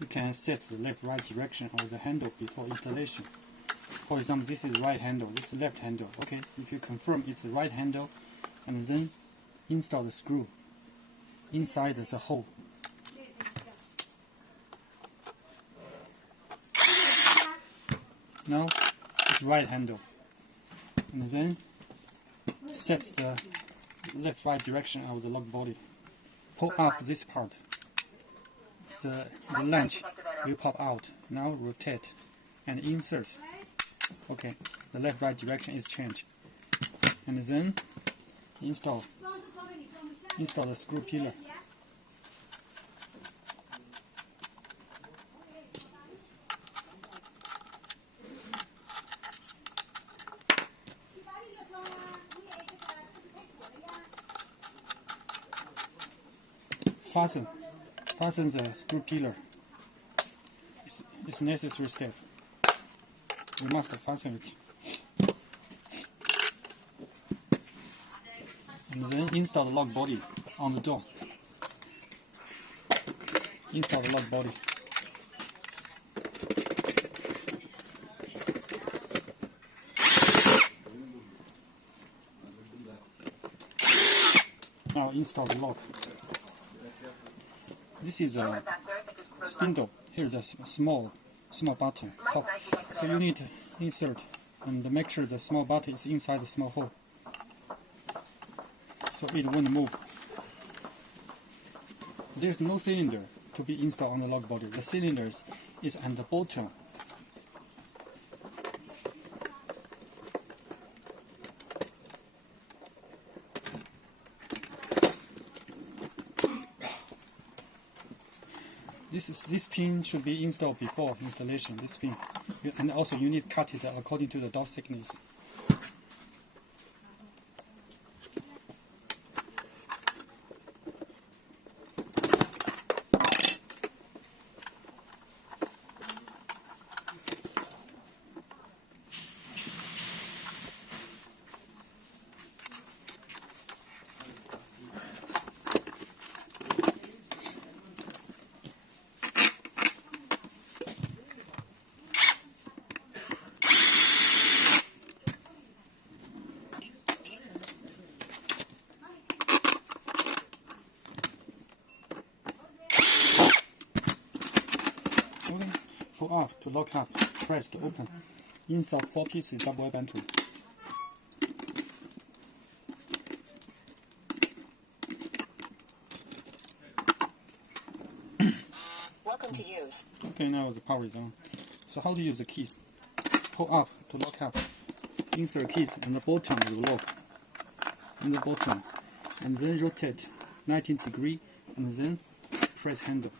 you can set the left-right direction of the handle before installation. For example, this is right handle, this is left handle. Okay, if you confirm it's the right handle, and then install the screw inside the hole. Now it's right handle, and then set the left-right direction of the lock body. Pull up this part. The latch will pop out. Now rotate and insert. Okay, the left-right direction is changed. And then install the screw pillar. Fasten the screw pillar. It's a necessary step. You must fasten it. And then install the lock body on the door. Install the lock body. Now install the lock. This is a spindle. Here's a small button. So you need to insert and make sure the small button is inside the small hole, so it won't move. There's no cylinder to be installed on the lock body. The cylinder is at the bottom. This pin should be installed before installation. This pin, and also you need to cut it according to the dot thickness. Pull off to lock up, press to open. Install 4 pieces double wire battery. Welcome to use. Okay, now the power is on. So how to use the keys? Pull up to lock up. Insert keys in the bottom of the lock. In the bottom. And then rotate 90 degrees and then press handle.